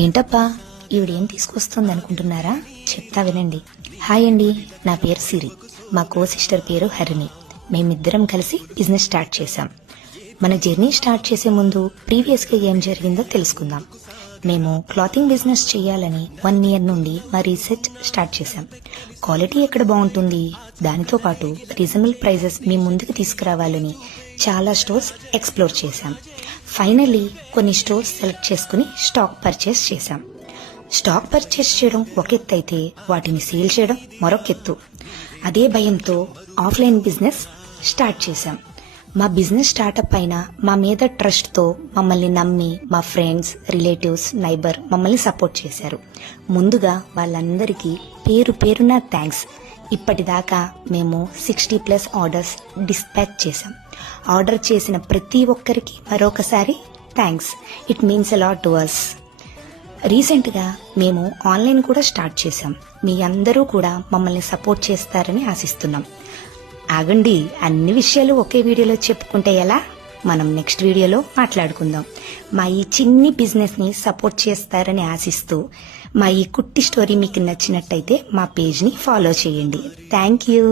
ఏంటప్పా ఈవిడేం తీసుకొస్తుంది అనుకుంటున్నారా? చెప్తా వినండి. హాయ్ అండి, నా పేరు సిరి, మా కో సిస్టర్ పేరు హరిణి. మేమిద్దరం కలిసి బిజినెస్ స్టార్ట్ చేశాం. మన జర్నీ స్టార్ట్ చేసే ముందు ప్రీవియస్గా ఏం జరిగిందో తెలుసుకుందాం. మేము క్లాతింగ్ బిజినెస్ చేయాలని 1 year నుండి మా రీసెర్చ్ స్టార్ట్ చేశాం. క్వాలిటీ ఎక్కడ బాగుంటుంది, దానితో పాటు రీజనబుల్ ప్రైజెస్ మీ ముందుకు తీసుకురావాలని చాలా స్టోర్స్ ఎక్స్ప్లోర్ చేశాం. ఫైనల్లీ కొన్ని స్టోర్స్ సెలెక్ట్ చేసుకుని స్టాక్ పర్చేస్ చేశాం. స్టాక్ పర్చేస్ చేయడం ఒక ఎత్తు అయితే వాటిని సేల్ చేయడం మరొక ఎత్తు. అదే భయంతో ఆఫ్లైన్ బిజినెస్ స్టార్ట్ చేశాం. మా బిజినెస్ స్టార్టప్ అయిన మా మీద ట్రస్ట్తో మమ్మల్ని నమ్మి మా ఫ్రెండ్స్, రిలేటివ్స్, నైబర్ మమ్మల్ని సపోర్ట్ చేశారు. ముందుగా వాళ్ళందరికీ పేరు పేరున థ్యాంక్స్. ఇప్పటిదాకా మేము 60+ ఆర్డర్స్ డిస్పాచ్ చేశాం. ఆర్డర్ చేసిన ప్రతి ఒక్కరికి మరొకసారి thanks. It means a lot to us. రీసెంట్గా మేము ఆన్లైన్ కూడా స్టార్ట్ చేశాం. మీ అందరూ కూడా మమ్మల్ని సపోర్ట్ చేస్తారని ఆశిస్తున్నాం. ఆగండి, అన్ని విషయాలు ఒకే వీడియోలో చెప్పుకుంటే ఎలా? మనం నెక్స్ట్ వీడియోలో మాట్లాడుకుందాం. మా ఈ చిన్ని బిజినెస్ని సపోర్ట్ చేస్తారని ఆశిస్తూ మా ఈ కుట్టి స్టోరీ మీకు నచ్చినట్టయితే మా పేజ్ని ఫాలో చేయండి. Thank you.